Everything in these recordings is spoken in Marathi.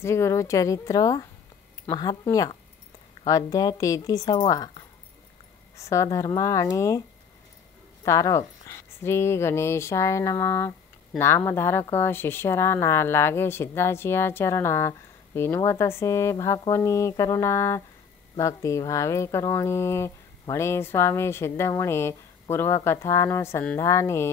श्री गुरुचरित्र महात्म्य अध्याय 33वा सधर्मा आणि तारक. श्री गणेशाय नमः. नामधारक शिष्यराना लागे सिद्धाचिया चरणा विनवतसे भाकोनी करुणा भक्ती भावे करोणी म्हणे स्वामी सिद्ध मुळे पूर्वकथानुसंधाने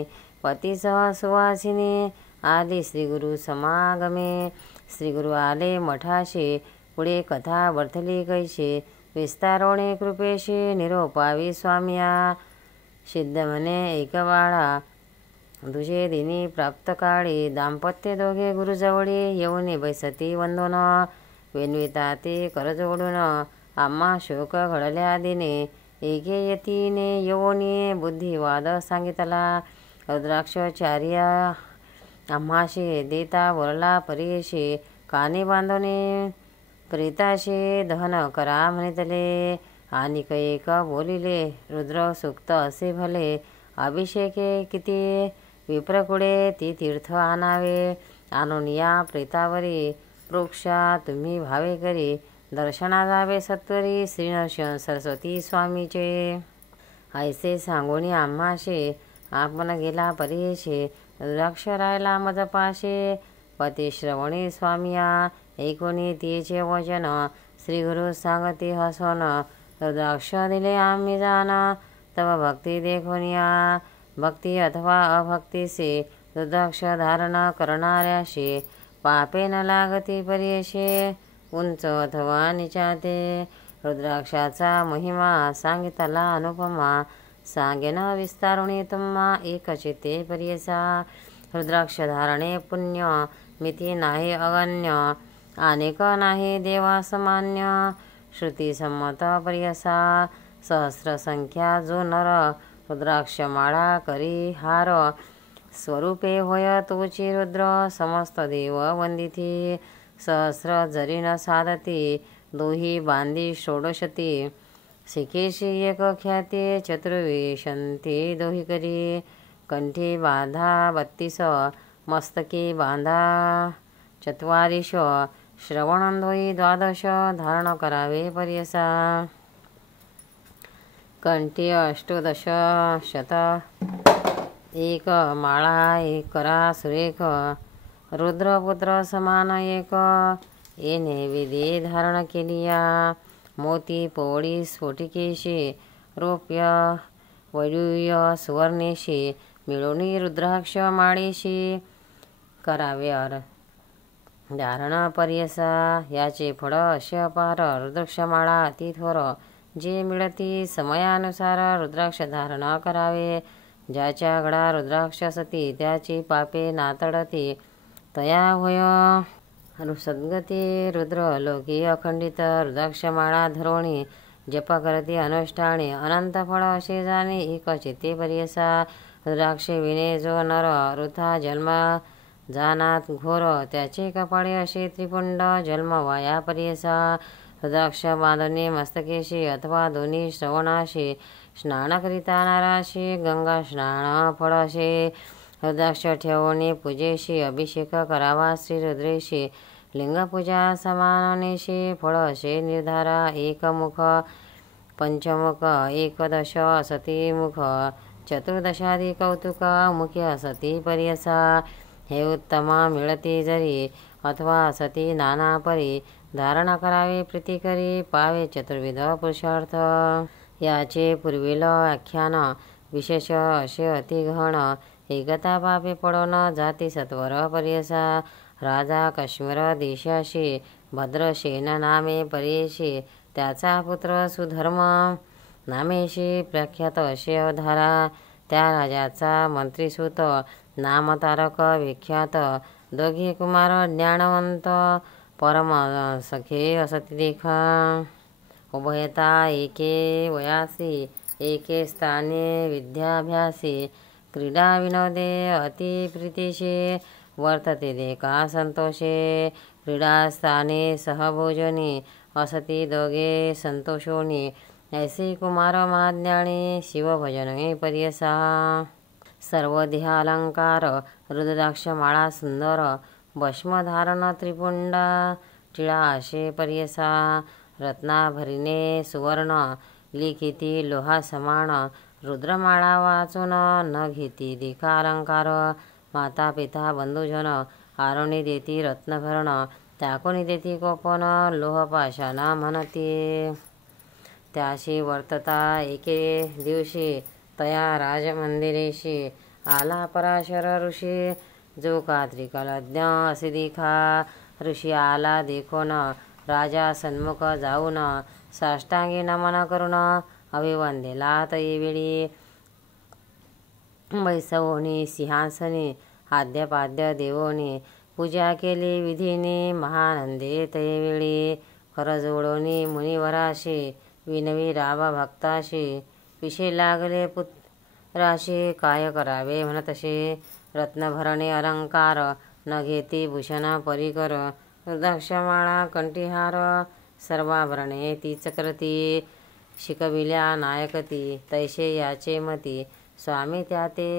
पतीसह सुवासिनी आदी श्री गुरु समागमे. श्री गुरु आले मठाशी पुढे कथा वर्तली कैशी विस्तारोणे कृपेशी निरोपावी स्वामिया. सिद्ध म्हणे एक बाळा तुझे दिनी प्राप्त काळी दाम्पत्य दोघे गुरुजवळी येऊन बैसती वंदन विन्विता ती करजोडून आम्हा शोक घडल्या दिने एके यतीने येऊनी बुद्धिवाद सांगितला. रुद्राक्षाचार्य आम्हाशी देता वरला परीशी कानी बांधणे प्रेताशी दहन करा म्हणितले. आणि एक बोलिले रुद्र सुक्त असे भले अभिषेके किती विप्रकुडे ती तीर्थ आणावे आणून या प्रेतावरी प्रोक्षा तुम्ही भावे करी दर्शना जावे सत्वरी श्री नरसिंह सरस्वती स्वामीचे. ऐसे सांगून आम्हाशी आपण गेला परीशी रुद्राक्ष रायला मजपाशे पती श्रवणी स्वामिया ऐकोनी तिचे वचन श्री गुरु सांगती हसन रुद्राक्ष दिले आम्ही जाण तव भक्ती देखोनिया. भक्ती अथवा अभक्तीसे रुद्राक्ष धारण करणाऱ्याशी पापे न लागती परीशे उंच अथवा निचाते. रुद्राक्षाचा महिमा सांगितला अनुपमा सांगेन विस्तारुणी तुम्हा एकचिते पर्यसा. रुद्राक्ष धारणे पुण्य मिती नाही अगण्य अनेक नाही देवासमान्य श्रुती संमत पर्यसा. सहस्र संख्या जो नर रुद्राक्ष माळा करी हार स्वरूपे होय तोची रुद्र समस्त देव वंदिती. सहस्र जरी न साधती दोही बांधी षोडशती शिकेशी एक ख्याती चतुर्विशंती दोही करी. कंठी बांधा 32 मस्तकी बांधा 44 श्रवणंदोई 12 धारण करावे पर्यसा. कंठी 18 शत एक माळा एक करा सुरेख रुद्रपुत्र समान एक येणे विधी धारण केलिया. मोती पोळी स्फोटिकेशी रौप्य वैडूर्य सुवर्णेशी मिळवणी रुद्राक्ष माळेशी करावे धारण पर्यसा. याचे फळ असे अपार रुद्राक्षमाळा अति थोर जे मिळती समयानुसार रुद्राक्ष धारण करावे. ज्याच्या गळा रुद्राक्ष असती त्याची पापे नातडती तया होय सद्गती. रुद्र लोकी अखंडित रुद्राक्षमाळा धरोणी जप करती अनुष्ठाने अनंत फळ असे जाणे एक चित्ते पर्यसा. रुद्राक्ष विने जो नर वृथा जन्म जानात घोर त्याचे कपाळे असे त्रिपुंड जन्म वाया पर्यसा. रुद्राक्ष बांधणे मस्तकेशी अथवा दोन्ही श्रवणाशी स्नान करिता नाराशी गंगा स्नान फळ असे. रुद्राक्ष ठेवणे पूजेशी अभिषेक करावा श्री रुद्रेशी लिंगपूजा समानेशी फळ असे निर्धारा. एकमुख पंचमुख 11 असती मुख चतुर्दशादी कौतुक मुखे असती पर्यसा. हे उत्तम मिळती जरी अथवा असती नाना परी धारण करावे प्रीती करी पावे चतुर्विध पुरुषार्थ. याचे पूर्वील आख्यान विशेष असे अतिगहन एकता पापे पडून जाती सत्वर पर्यसा. राजा काश्मीर देशाशी भद्रसेन नामे परेशी त्याचा पुत्र सुधर्म नामेशी प्रख्यात असे अवधारा. त्या राजाचा मंत्रीसूत नाम तारक विख्यात दोघे कुमार ज्ञानवंत परम सखे असती देखा. उभयता एके वयासी एके स्थाने विद्याभ्यासी क्रीडा विनोदे अति प्रीतिशी वर्तते देखा संतोषे. क्रीडास्थाने सहभोजनी असती दोघे संतोषोनी ऐसे कुमार महाज्ञानी शिवभजन पर्यसा. सर्व देहालंकार रुद्राक्ष माळा सुंदर भस्मधारण त्रिपुंडा टिळा असे पर्यसा रत्नाभरिणे सुवर्ण लिखिती लोहा समान रुद्रमाळा वाचून न घेती देखा अलंकार माता पिता बंधुजन आरोणी देती रत्नभरण टाकून देती कोपन लोहपाषाण म्हणती त्याशी वर्तता एके दिवशी तया राजमंदिरेशी आला पराशर ऋषी जो का त्रिकलज्ञ असे देखा ऋषी आला देखोन राजा सन्मुख जाऊन साष्टांगी नमन करून अभिवंदिला तैवेळी बैसवोनी सिंहासनी आद्यपाद्य देवोनी पूजा केली विधीनी महानंदे तैवेळी करजोडोनी मुनिवराशी विनवी रावा भक्ताशी पिशे लागले पुत्राशी काय करावे म्हणतसे रत्नभरणे अलंकार न घेती भूषण परिकर रुद्राक्षमाळा कंठीहार सर्वाभरणे तीच करती शिकविल्या नायकती तैसे याचे मती स्वामी त्याते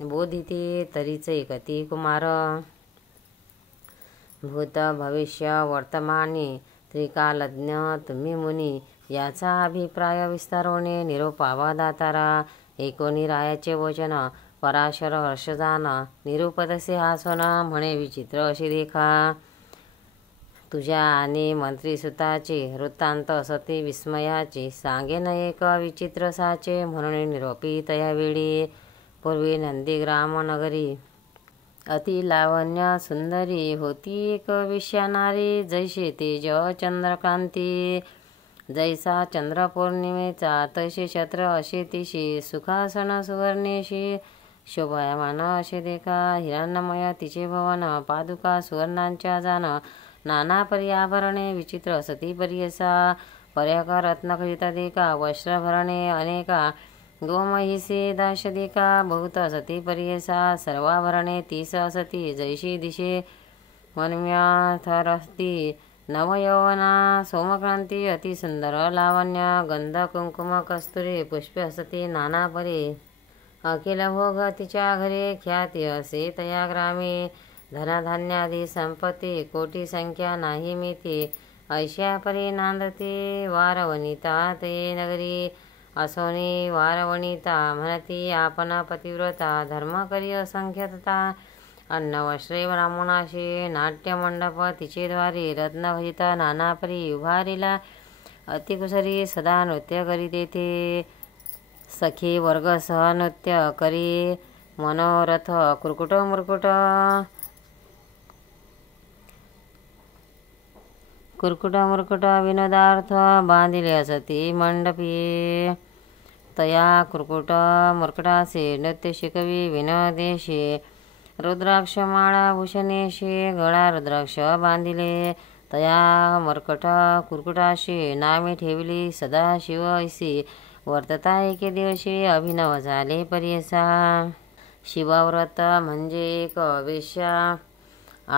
बोधिती तरीच एकती कुमार भूत भविष्य वर्तमानी त्रिकालज्ञ तुम्ही मुनी याचा अभिप्राय विस्तारोने निरोपावा दातारा एकोणी रायाचे वचन पराशर हर्षदान निरुपदसे हासन म्हणे विचित्र अशी देखा तुझ्या आणि मंत्रीसुताचे वृत्तांत सती विस्मयाचे सांगेन एक विचित्र साचे म्हणून निरोपी तयावेळी पूर्वी नंदीग्राम नगरी अति लावण्य सुंदरी होती एक विश्यानारी जैसे तेज चंद्रकांती जैसा चंद्र पौर्णिमेचा तैसे छत्र असे तिशी सुखासन सुवर्णेशी शोभायमान असे देखा हिरण्यमय तिचे भवन पादुका सुवर्णांच्या जाण नाना पर्याभरणे विचित्र सती पर्यसा पर्यक रत्नखचित देखा वस्त्रभरणे अनेका गोमहिषे दाशदिका बहुत सती पर्यसा सर्वाभरणे तीस असती जैशी दिशे मन्म्यथरस्ती नवयौवना सोमक्रांती अतिसुंदर लावण्य गंध कुंकुम कस्तुरी पुष्पे असती नाना परे अखिल भोग तिच्या घरे ख्याती असे तया ग्रामे धनधान्यादी संपत्ती कोटी संख्या नाही मिती ऐशा परी नांदती वारवनिता ते नगरी असोनी वारवनिता म्हणती आपण पतिव्रता धर्म करी असंख्यतता अन्न वस्त्रे ब्राह्मणाशी नाट्यमंडप तिचे द्वारी रत्नभजित नानापरी उभारीला अतिकुसरी सदा नृत्य करी तेथे सखी वर्ग सह नृत्य करी मनोरथ कुरकुट मुरकुट कुरकुट विनोदार्थ बांधिले असती मंडपी तया कुरकुट मुरकुटासे नृत्य शिकवी विनोदेशी रुद्राक्षमाळा भूषणेशी गळा रुद्राक्ष बांधिले तया मरकट कुरकुटाशी नामे ठेवली सदा शिव ऐसी वर्तता एके दिवशी अभिनव झाले पर्यसा शिवव्रत म्हणजे एक वेश्या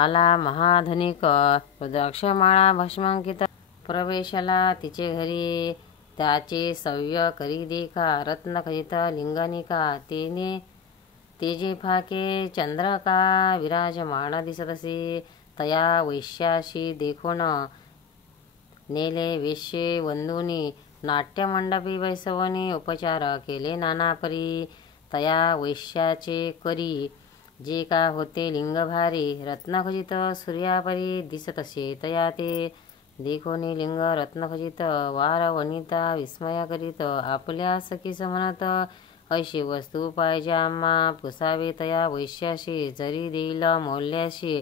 आला महाधनिक रुद्राक्षमाळा भस्मांकित प्रवेशला तिचे घरी त्याचे सव्य करी देखा रत्नखचित लिंगनिका तेजे फाके चंद्रका विराजमान दिसतसे तया वैश्याशी देखोन नेले वेश्ये वंदुनी नाट्यमंडपी बैसवनी उपचार केले नानापरी तया वैश्याचे करी जे का होते लिंगभारी रत्नखचित सूर्यापरी दिसतसे तया ते देखोनी लिंग रत्नखचित वार वनिता विस्मया करीत आपल्या सखीस म्हणत ऐशी वस्तू पाहिजे आम्हा पुसावे तया वैश्याशी जरी देईल मौल्याशी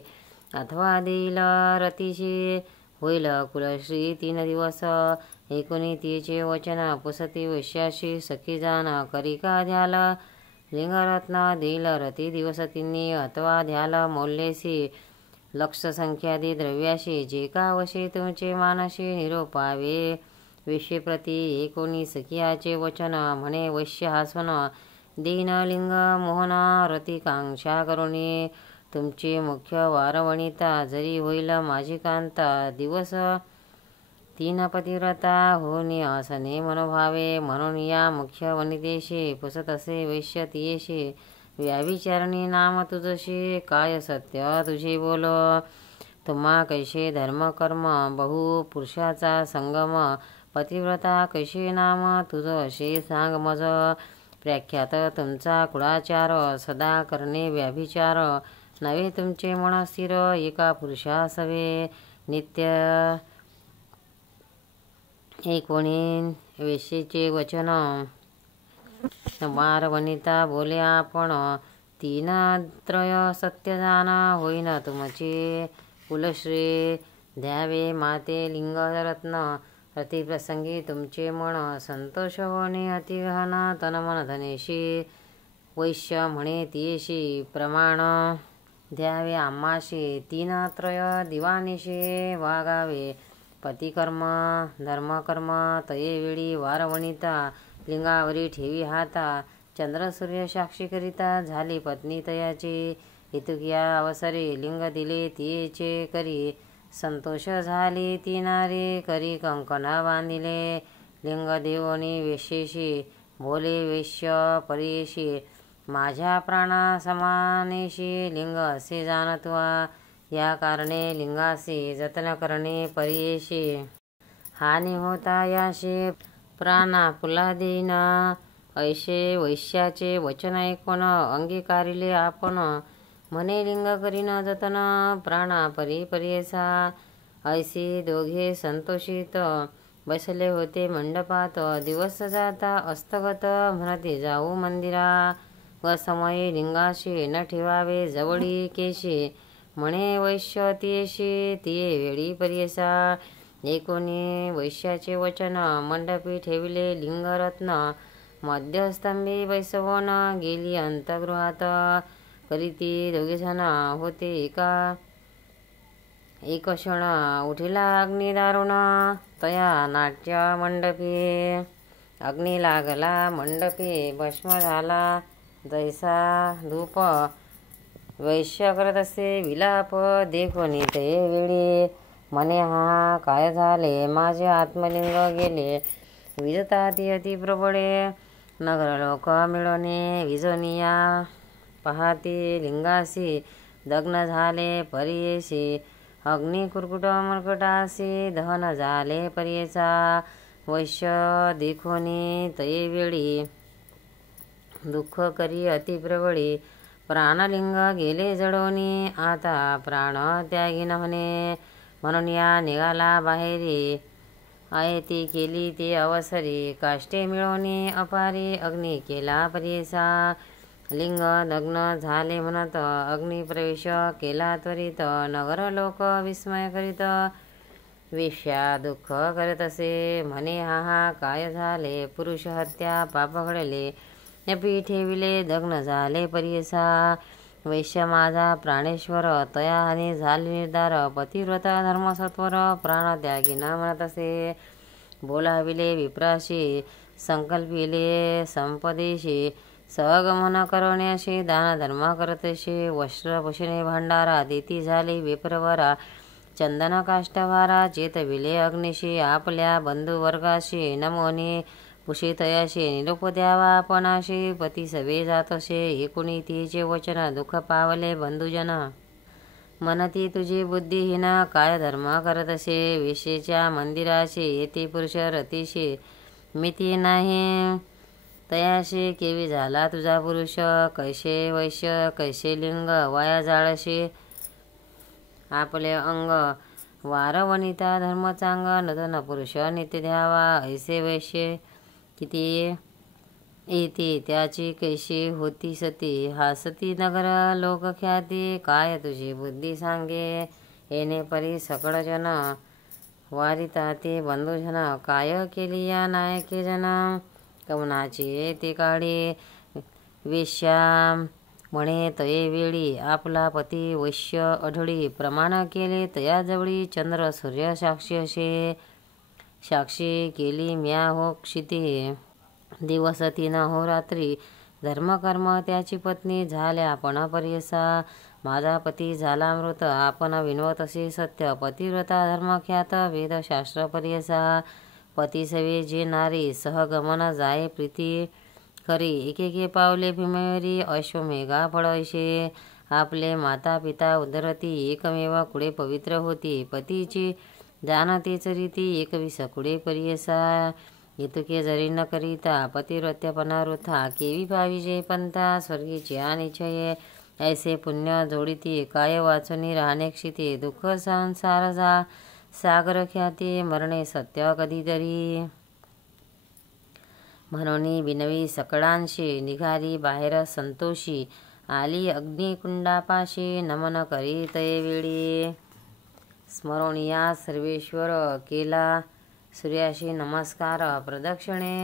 अथवा देईल रतीशी होईल कुलश्री 3 दिवस एकोणी तिचे वचन पुसती वैश्याशी सखी जाण करिका ध्याल लिंगरत्न देईल रती दिवस तिन्ही अथवा ध्याल मौल्यशी लक्ष संख्यादी द्रव्याशी जे का वशे तुमचे मानशी निरोपावे विश्वप्रती एकोणी सखियाचे वचन म्हणे वैश्य हासन दीन लिंग मोहन रतिकांक्षा करुणी तुमची मुख्य वारवणिता जरी होईल माझी कांता दिवस 3 पतिव्रता होनी असने मनोभावे म्हणून या मुख्य वनितेशी पुसत असे वैश्य तियेशी व्याविचारणी नाम तुझशी काय सत्य तुझे बोल तुम्हा कैसे धर्मकर्म बहु पुरुषाचा संगम पतिव्रता कैसे नाम तुझं असे सांग मज प्रख्यात तुमचा कुळाचार सदा करणे व्याभिचार नवे तुमचे मन स्थिर एका पुरुषासवे नित्य एकोणी वेशीचे वचन वार वनिता बोले आपण तीन त्रय सत्य जाना होईन तुमचे कुलश्री द्यावे माते लिंगरत्न प्रतिप्रसंगी तुमचे मन संतोष होणे अतिगहन तनमन धनेशी वैश्य म्हणे तियेशी प्रमाण द्यावे आम्हाशी तीन त्रय दिवानिशी वागावे पतिकर्म धर्मकर्म तये वेळी वारवणिता लिंगावरी ठेवी हाता चंद्र सूर्य साक्षी करिता झाली पत्नी तयाची इतुकिया अवसरे लिंग दिले तियेचे करी संतोष झाली ती नारी करी कंकणा बांधिले लिंग देवनी वेशेशी बोले वैश्य परेशी माझ्या प्राणा समानेशी लिंग असे जाणत्वा या कारणे लिंगाशी जतन करणे परेशी हानी होता याशी प्राणा फुला देईना ऐसे वैश्याचे वचन ऐकून अंगीकारिले आपण म्हणे लिंग करीन जतन प्राणा परी परेसा ऐसी दोघे संतोषित बसले होते मंडपात दिवस जाता अस्तगत म्हणते जाऊ मंदिरा व समये लिंगाशी न ठेवावे जवळी केशी म्हणे वैश्य तियेशी तिये वेळी परेसा एकोणी वैश्याचे वचन मंडपी ठेविले लिंगरत्न मध्यस्तंभी बैसवून गेली अंतगृहात करीती दोघेजण होते एक क्षण उठिला अग्नी दारुण तया नाट्य मंडपी अग्नी लागला मंडपी भस्म झाला जैसा धूप वैश्य करत असे विलाप देखोनी ते वेळी म्हणे हा काय झाले माझे आत्मलिंग गेले विजता ती अति प्रबळे नगर लोक मिळवणे विजनिया पाहती लिंगासी दग्न झाले परियेशी अग्नी कुरकुट मर्कटासी दहन झाले परियेचा वैश्य देखोनी तये वेळी दुःख करी अति प्रबळी प्राणलिंग गेले जडोनी आता प्राण त्यागीन म्हणे म्हणून या निघाला बाहेरी आहे ती केली ते अवसरी काष्टे मिळवणे अपारी अग्नी केला परियेसा लिंग दग्न झाले म्हणत अग्नी प्रवेश केला त्वरित नगर लोक विस्मय करीत वेश्या दुःख करत असे म्हणे हा काय झाले पुरुष हत्या पाप घडले नपी ठेविले दग्न झाले परियेसा वैश्य माझा प्राणेश्वर तया हानी झाले निर्धार पतिव्रता धर्मसत्वर प्राणत्यागी न म्हणत असे बोलाविले विप्राशी संकल्पिले संपदेशी सहगमन करण्याशी दान धर्म करतशी वस्त्र पुशिणे भांडारा देती झाली विप्रवरा चंदन काष्टवारा चेतविले अग्निशी आपल्या बंधुवर्गाशी नमोनी पुषितयाशी निरोप द्यावा आपणाशी पती सवे जातसे एकुणी तिचे वचन दुःख पावले बंधुजन मनती तुझी बुद्धिहीन काय धर्म करत असे विशेच्या मंदिराशी येथे पुरुष रतीशी मिती नाही तयाशी केवी झाला तुझा पुरुष कैसे वैश्य कैसे लिंग वाया जाळशी आपले अंग वार वनिता धर्म चांग नदन पुरुष नित्य द्यावा ऐसे वैश्य किती येते त्याची कैशी होती सती हासती नगर लोकख्याती काय तुझी बुद्धी सांगे येणे परी सकळ जन वारिता ते बंधुजन काय केली या नायके जन कवनाची ते काढी वेश्या म्हणे तये वेळी आपला पती वैश्य आढळी प्रमाण केले तया जवळी चंद्र सूर्य साक्षी असे साक्षी केली म्या हो क्षिती दिवस तीन हो रात्री धर्मकर्म त्याची पत्नी झाल्या आपण परियसा माझा पती झाला मृत आपण विनवत असे सत्य पतिव्रता धर्मख्यात वेदशास्त्र परियसा पती सवे जे नारी सहगमन जाय प्रीती खरी एकेके पावले भीमेवरी अश्वमेघा फळैसे आपले माता पिता उदरती एकमेव कुडे पवित्र होती पतीची जानतेच रीती एकविस कुडे परियसा इतके जरी न करिता पतिव्रत्यपणा वृथा केवी पाविजे पंथा स्वर्गीचे अनिच्छये ऐसे पुण्य जोडिती काय वाचुनी राहणे क्षिती दुःख संसार जा सागर ख्याती मरणे सत्य कधीतरी म्हणून बिनवी सकळांशी निघाली बाहेर संतोषी आली अग्निकुंडापाशी नमन करी तये वेळी स्मरणीया सर्वेश्वर केला सूर्याशी नमस्कार प्रदक्षिणे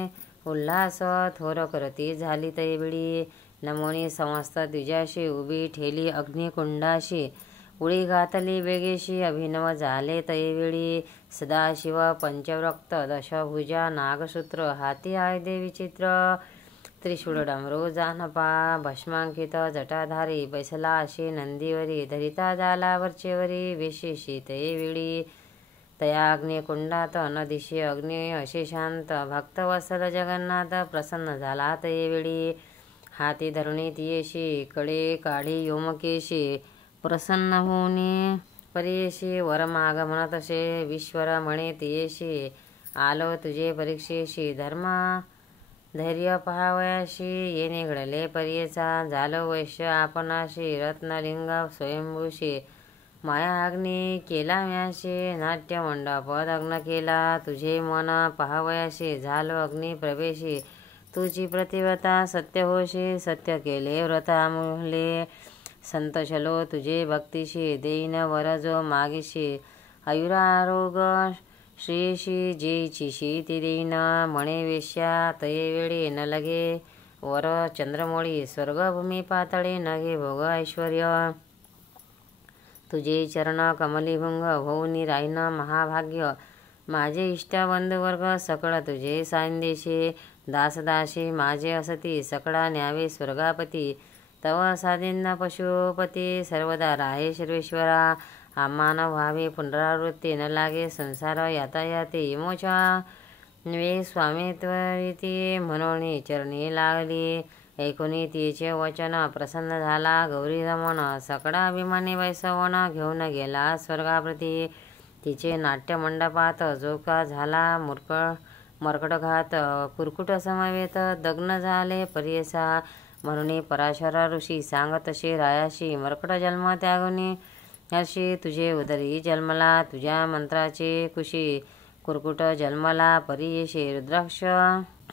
उल्हास थोर करती झाली तये वेळी नमोनी समस्त द्विजाशी उभी ठेली अग्निकुंडाशी उडी घातली वेगेशी अभिनव झाले तये वेळी सदाशिव पंचव्रक्त दशभुजा नागसूत्र हाती आयुधे विचित्र त्रिशूळ डमरू जानपा भस्मांकित जटाधारी बैसला अशी नंदीवरी धरिता झाला वरचेवरी विशेषी तये वेळी तया अग्निकुंडात नदिशी अग्नी अशी शांत भक्तवत्सल जगन्नाथ प्रसन्न झाला तये वेळी हाती धरुणी तियेशी कडे काढी योमकेशी प्रसन्न होऊनी परेशी वर माग म्हणत असे विश्वर म्हणे तियेशी आलो तुझे परीक्षेशी धर्मा धैर्य पहावयाशी येणे घडले परियेचा झालो वैश्य आपणाशी रत्नलिंग स्वयंभूशी माया अग्नी केला म्याशी नाट्य मंडप दग्न केला तुझे मन पहावयाशी झालो अग्नी प्रवेशी तुझी प्रतिव्रता सत्य होशी सत्य केले व्रता मुले संत शलो तुझे भक्तीशी देईन वर जो मागीशी आयुरारोग श्रेयशी जे इच्छिशी ती देईन म्हणे वेश्या तये वेळी न लगे वर चंद्रमोळी स्वर्गभूमी पातळे नगे भोग ऐश्वर्य तुझे चरण कमलीभुंग होऊनी राहीन महाभाग्य माझे इष्ट बंधुवर्ग सकळ तुझे सायंदेशी दासदाशी माझे असती सकळा न्यावे स्वर्गापती तव साधींना पशुपती सर्वदा राहे सर्वेश्वरा आम्हान व्हावे पुनरावृत्ती न लागे संसार यातायाते विमोचा वे स्वामित्वरीती म्हणून चरणी लागली ऐकुनी तिचे वचन प्रसन्न झाला गौरी रमण सकळा अभिमानी वैसवण घेऊन गेला स्वर्गाप्रती तिचे नाट्यमंडपात जो का झाला मर्कटघात कुरकुट समवेत दग्न झाले परियसा म्हणून पराशरा ऋषी सांगत असे रायाशी मर्कट जन्म त्यागुनी हर्षी तुझे उदरी जन्मला तुझ्या मंत्राचे कुशी कुरकुट जन्मला परियेशी रुद्राक्ष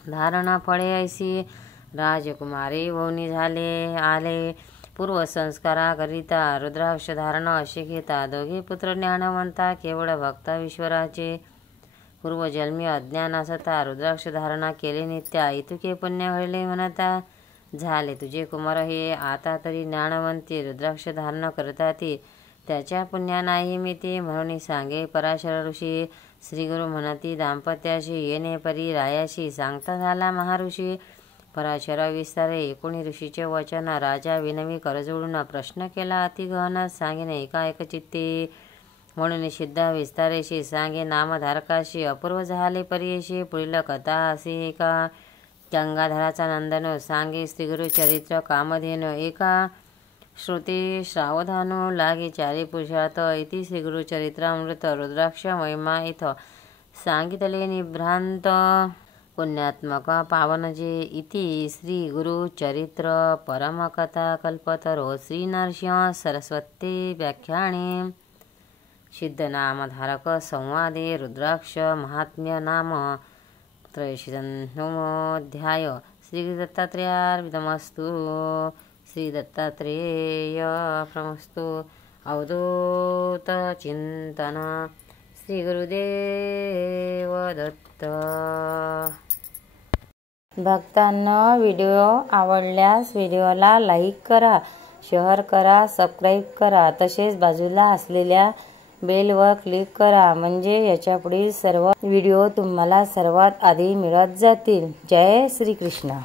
धारण फळे ऐसी राजकुमारी वोनी झाले आले पूर्वसंस्काराकरिता रुद्राक्ष धारण असे घेता दोघे पुत्र ज्ञानवंता केवळ भक्त ईश्वराचे पूर्वजन्मी अज्ञान असता रुद्राक्ष धारणा केले नित्या इतुके पुण्य घडले म्हणता झाले तुझे कुमार हे आता तरी ज्ञानवंती रुद्राक्ष धारण करताती त्याच्या पुण्या नाही मिती म्हणून सांगे पराशर ऋषी श्रीगुरु म्हणती दाम्पत्याशी येणे परी रायाशी सांगता झाला महाऋषी पराशर विस्तारे एकूणी ऋषीचे वचन राजा विनवी करजोडून प्रश्न केला अति गहन सांगेन एका चित्ती म्हणून सिद्ध विस्तारेशी सांगे नामधारकाशी अपूर्व झाले परियेशी पुढील कथा असे एका गंगाधराचा नंदन सांगे श्रीगुरु चरित्र कामधेनु एका श्रुती श्रावधानु लागे चारी पुरुषार्थ इति श्रीगुरु चरित्रामृत रुद्राक्ष महिमा इथं सांगितले निभ्रांत पुण्यात्मक पावनजे इति श्री गुरु चरित्र परमकथा कल्पतरो श्री नरसिंह सरस्वती व्याख्याने सिद्धनामधारक संवादे रुद्राक्ष महात्म्य नाम त्रयशीतमोऽध्याय श्री दत्तात्रेयार्पणमस्तु श्री दत्तात्रेय प्रमस्तु अवधूत चिंतन श्री गुरुदेव दत्त। भक्तांनो व्हिडिओ आवडल्यास व्हिडिओला लाईक करा, शेअर करा, सबस्क्राईब करा, तसेच बाजूला असलेल्या बेलवर क्लिक करा म्हणजे याच्या पुढील सर्व व्हिडिओ तुम्हाला सर्वात आधी मिळत जातील। जय श्री कृष्ण।